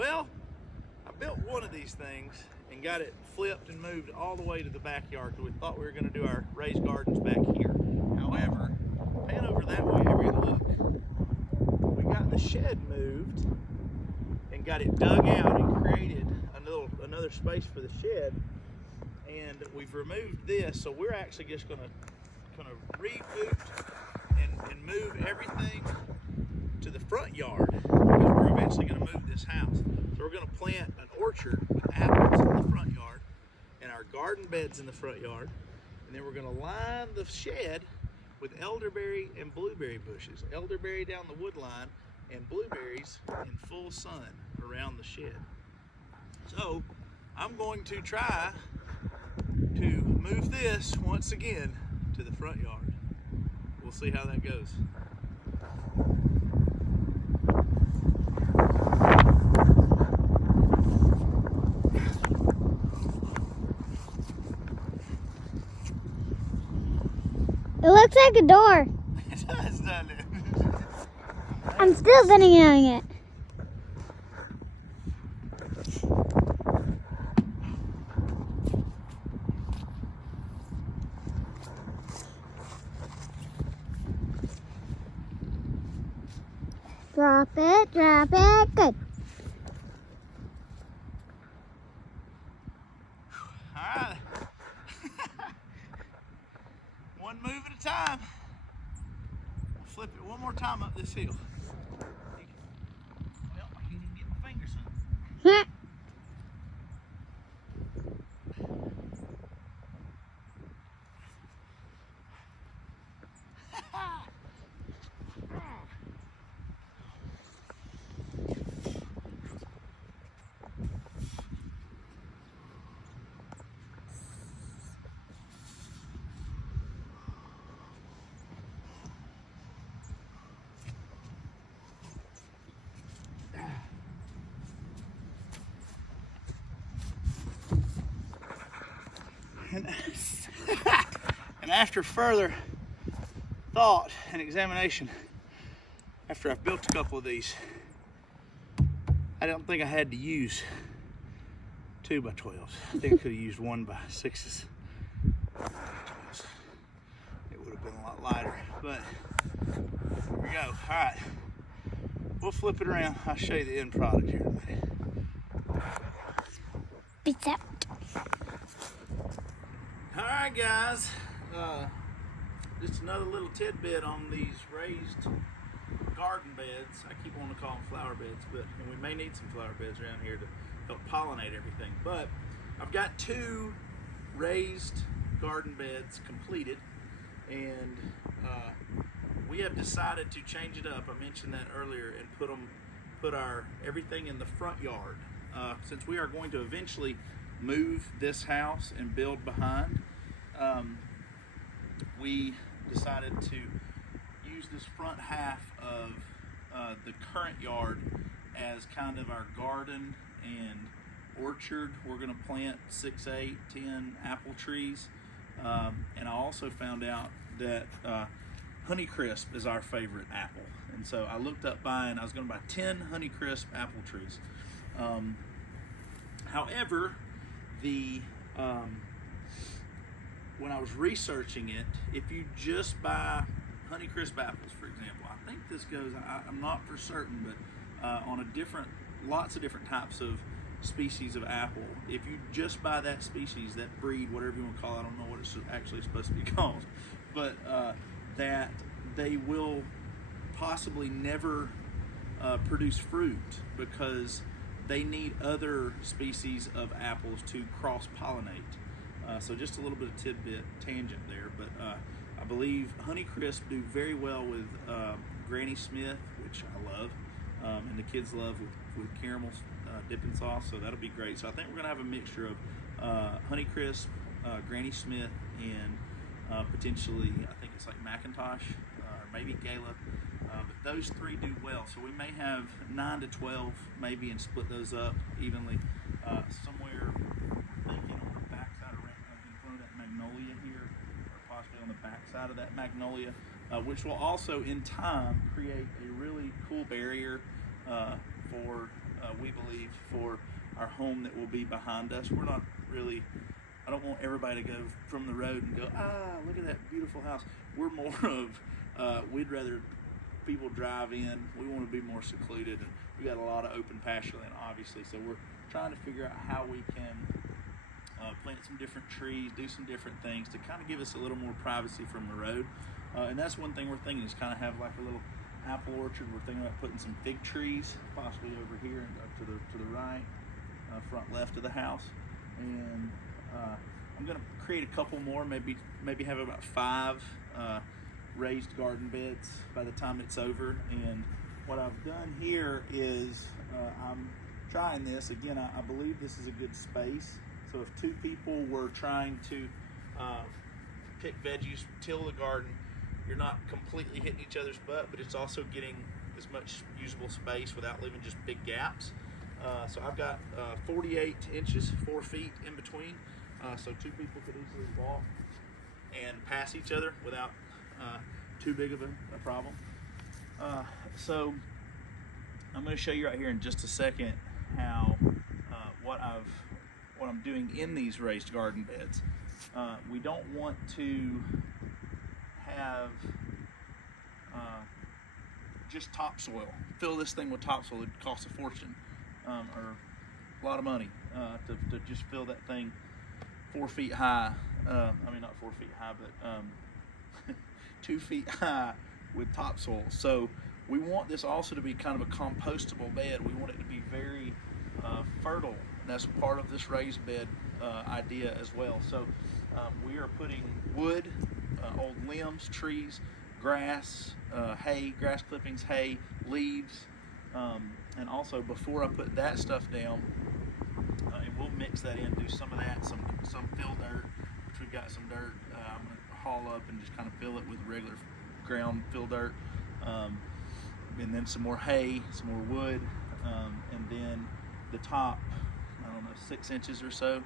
Well, I built one of these things and got it flipped and moved all the way to the backyard because we thought we were going to do our raised gardens back here. However, pan over that way ever you look, we got the shed moved and got it dug out and created another space for the shed. And we've removed this, so we're actually just going to reboot and move everything to the front yard because we're eventually going to move this house. So we're going to plant an orchard with apples in the front yard and our garden beds in the front yard, and then we're going to line the shed with elderberry and blueberry bushes. Elderberry down the wood line and blueberries in full sun around the shed. So I'm going to try to move this once again to the front yard. We'll see how that goes. It looks like a door. It does, doesn't it? I'm still videoing it. Drop it, good. Alright. One move at a time. We'll flip it one more time up this hill. Well, I can't even get my fingers on it. And after further thought and examination, after I've built a couple of these, I don't think I had to use 2x12s. I think I could have used 1x6s. It would have been a lot lighter, but here we go. All right, we'll flip it around. I'll show you the end product here in a minute. Peace out. All right, guys. Just another little tidbit on these raised garden beds. I keep wanting to call them flower beds, but we may need some flower beds around here to help pollinate everything. But I've got 2 raised garden beds completed, and we have decided to change it up. I mentioned that earlier, and put our everything in the front yard. Since we are going to eventually move this house and build behind, we decided to use this front half of the current yard as kind of our garden and orchard. We're going to plant 6, 8, 10 apple trees, and I also found out that Honeycrisp is our favorite apple, and so I looked up I was going to buy 10 Honeycrisp apple trees. However, when I was researching it, if you just buy Honeycrisp apples, for example, I think this goes, I'm not for certain, but on lots of different types of species of apple, if you just buy that species, that breed, whatever you want to call it, I don't know what it's actually supposed to be called, but that they will possibly never produce fruit because they need other species of apples to cross-pollinate. So just a little bit of tidbit tangent there, but I believe Honeycrisp do very well with Granny Smith, which I love, and the kids love with caramel dipping sauce, so that'll be great. So I think we're going to have a mixture of Honeycrisp, Granny Smith, and potentially, I think it's like Macintosh, or maybe Gala, but those 3 do well. So we may have 9 to 12 maybe and split those up evenly somewhere, thinking on the backside in front of that magnolia here, or possibly on the backside of that magnolia, which will also in time create a really cool barrier for we believe, for our home that will be behind us. We're not really, I don't want everybody to go from the road and go, look at that beautiful house. We're more of, we'd rather people drive in. We want to be more secluded, and we got a lot of open pasture land, obviously. So we're trying to figure out how we can plant some different trees, do some different things to kind of give us a little more privacy from the road. And that's one thing we're thinking, is kind of have like a little apple orchard. We're thinking about putting some fig trees possibly over here and up to the right, front left of the house. And I'm going to create a couple more, maybe have about 5 raised garden beds by the time it's over. And what I've done here is I'm trying this again. I believe this is a good space. So if 2 people were trying to pick veggies, till the garden, you're not completely hitting each other's butt, but it's also getting as much usable space without leaving just big gaps. So I've got 48 inches, 4 feet in between, so 2 people could easily walk and pass each other without too big of a problem. So I'm going to show you right here in just a second how what I'm doing in these raised garden beds. We don't want to have just topsoil. Fill this thing with topsoil. It costs a fortune, or a lot of money to just fill that thing 4 feet high. I mean, not 4 feet high, but 2 feet high with topsoil. So we want this also to be kind of a compostable bed. We want it to be very fertile. And that's part of this raised bed idea as well. So we are putting wood, old limbs, trees, grass, hay, grass clippings, hay, leaves, and also before I put that stuff down, and we'll mix that in, do some of that, some fill dirt, which we've got some dirt. I'm going to haul up and just kind of fill it with regular ground fill dirt, and then some more hay, some more wood, and then the top, I don't know, 6 inches or so,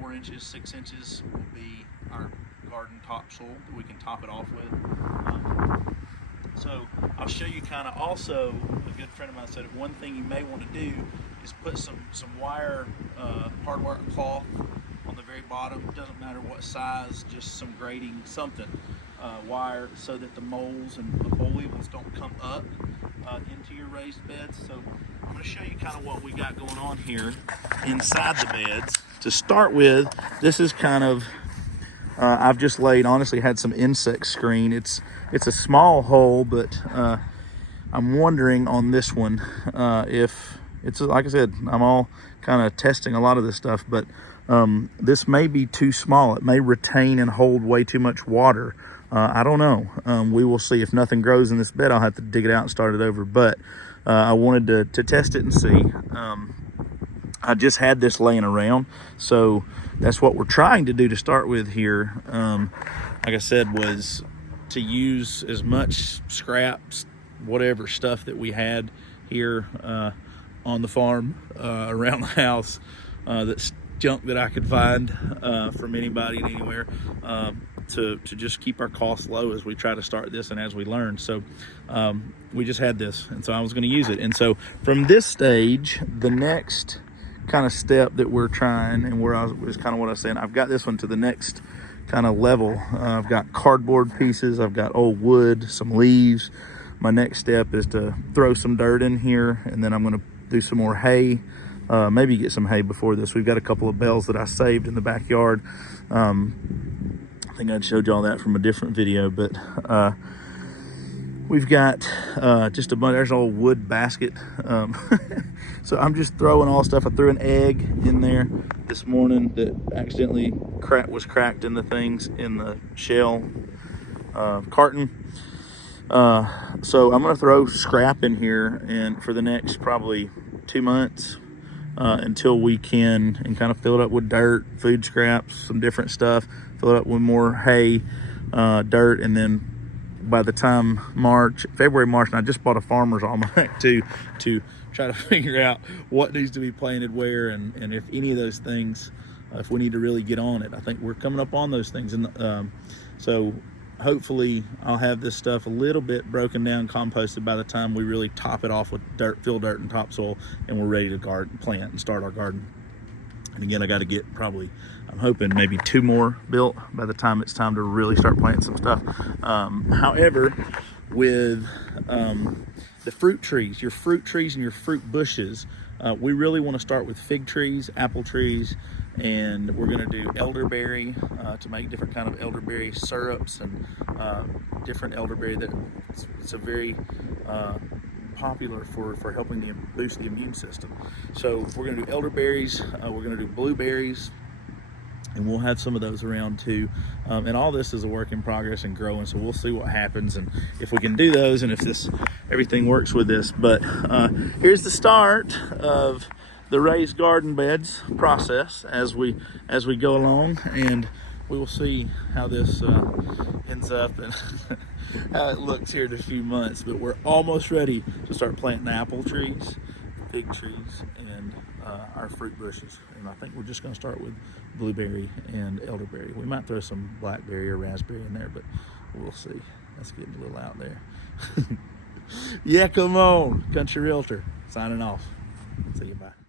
4 inches, 6 inches will be our garden topsoil that we can top it off with. So I'll show you kind of also, a good friend of mine said one thing you may want to do is put some wire, hardwire cloth on the very bottom. It doesn't matter what size, just some grating, something, wire, so that the moles and the boll weevils don't come up into your raised beds. So I'm going to show you kind of what we got going on here inside the beds. To start with, this is kind of, I've just honestly had some insect screen. It's a small hole, but I'm wondering on this one if it's, like I said, I'm all kind of testing a lot of this stuff, but this may be too small. It may retain and hold way too much water. I don't know. We will see. If nothing grows in this bed, I'll have to dig it out and start it over. But I wanted to test it and see. I just had this laying around, so that's what we're trying to do to start with here. Like I said, was to use as much scraps, whatever stuff that we had here on the farm, around the house, that's junk that I could find from anybody and anywhere, to just keep our costs low as we try to start this and as we learn. So we just had this, and so I was going to use it. And so from this stage, the next kind of step that we're trying, and where I was kind of what I was saying, I've got this one to the next kind of level. I've got cardboard pieces, I've got old wood, some leaves. My next step is to throw some dirt in here, and then I'm going to do some more hay, maybe get some hay before this. We've got a couple of bales that I saved in the backyard. I think I showed y'all that from a different video, but we've got just a bunch. There's an old wood basket. So I'm just throwing all stuff. I threw an egg in there this morning that accidentally was cracked in the things in the shell carton. So I'm going to throw scrap in here, and for the next probably 2 months, until we can, and kind of fill it up with dirt, food scraps, some different stuff, fill it up with more hay, dirt, and then by the time February, March, and I just bought a farmer's almanac to try to figure out what needs to be planted where, and if any of those things, if we need to really get on it. I think we're coming up on those things, and so hopefully I'll have this stuff a little bit broken down, composted by the time we really top it off with fill dirt and topsoil, and we're ready to plant and start our garden. And again, I got to get probably, I'm hoping maybe 2 more built by the time it's time to really start planting some stuff. However, with the fruit trees, your fruit trees and your fruit bushes, we really want to start with fig trees, apple trees, and we're going to do elderberry to make different kind of elderberry syrups and different elderberry that it's a very popular for helping boost the immune system. So we're going to do elderberries, we're going to do blueberries, and we'll have some of those around too. And all this is a work in progress and growing, so we'll see what happens and if we can do those and if everything works with this. But here's the start of the raised garden beds process as we go along, and we will see how this ends up and how it looks here in a few months. But we're almost ready to start planting apple trees, fig trees, and our fruit bushes. And I think we're just going to start with blueberry and elderberry. We might throw some blackberry or raspberry in there, but we'll see. That's getting a little out there. Yeah, come on. Country Realtor signing off. See you. Bye.